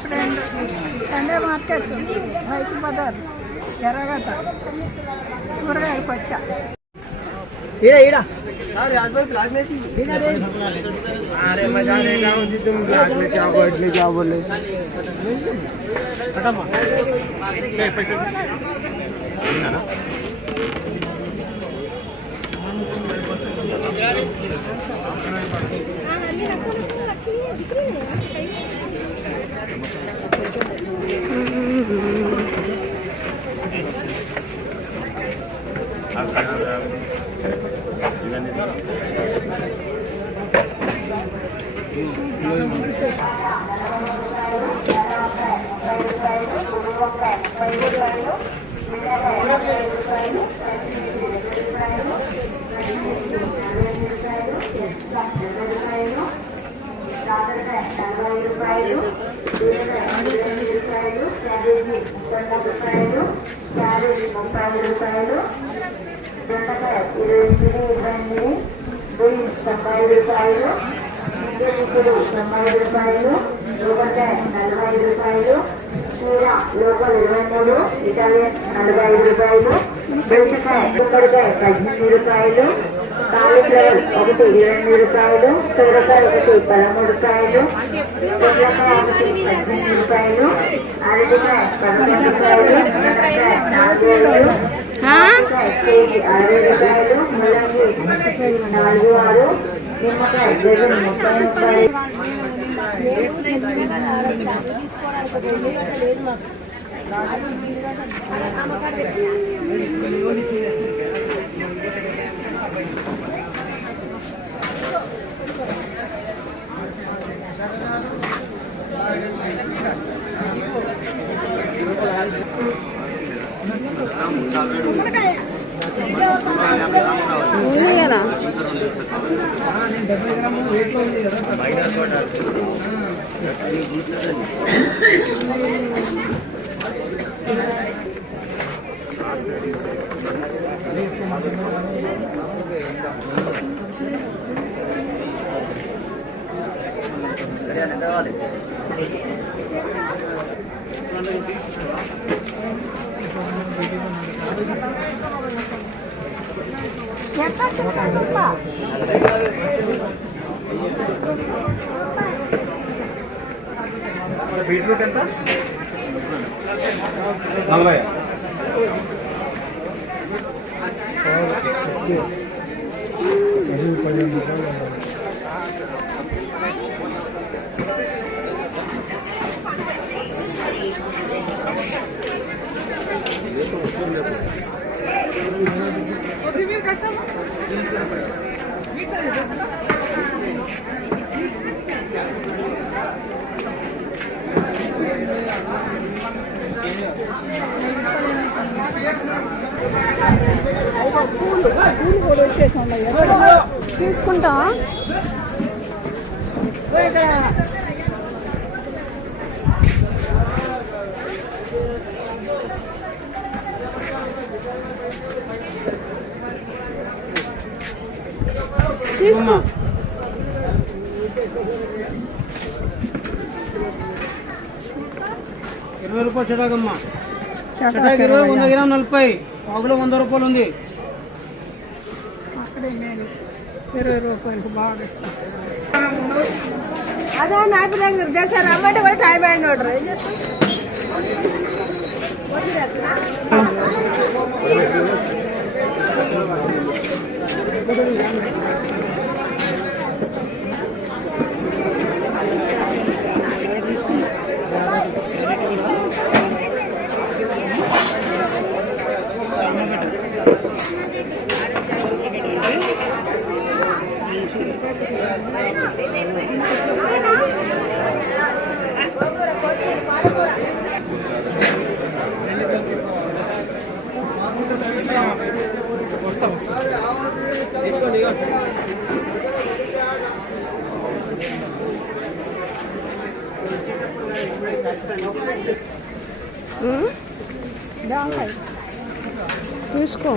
Sunday market Rythu Bazar ఎర్రగడ్డ కూరగాయలకు వచ్చా. अरे मजा लेगा तुम ब्लैक में क्या व्हाइट में क्या बोले లోకల్ 23 ఇటాలియన్ 45 రూపాయలు బెండకాయ 18 రూపాయలు కాలీఫ్లవర్ 22 రూపాయలు సొరకాయ 13 రూపాయలు పొట్లకాయ 18 రూపాయలు అరటికాయ 11 రూపాయలు 4 కేజీ 60 రూపాయలు ముల్లంగి 4 నిమ్మకాయ 30 రూపాయలు. బీట్రూట్ ఎంత 40. తీసుకుంటా తీసుకో. 20 రూపాయలు చెటాకమ్మా. చెటాకు 20, 100 గ్రామ్ 40, పావులో 100 రూపాయలు ఉంది. అక్కడే నేను 20 రూపాయలకు బాగా అదే నాకు చేశారు రమ్మంటే కూడా టైం అయిన నోడ్రు ఏం చేస్తాం. చూసుకో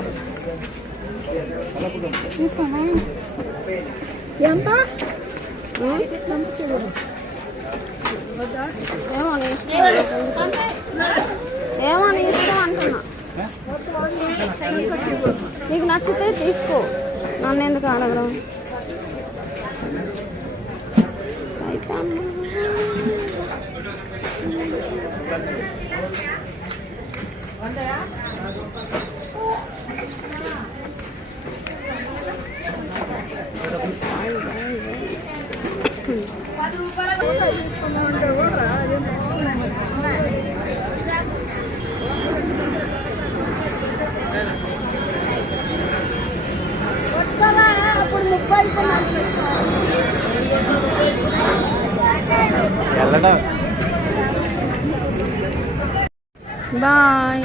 చూసుకోమా ఎంత ఏమో నీ ఇష్టం. ఏమో నీ ఇష్టం అంటున్నా. నీకు నచ్చితే తీసుకో, నన్ను ఎందుకు అడగడం. అయితే అమ్మా. బాయ్.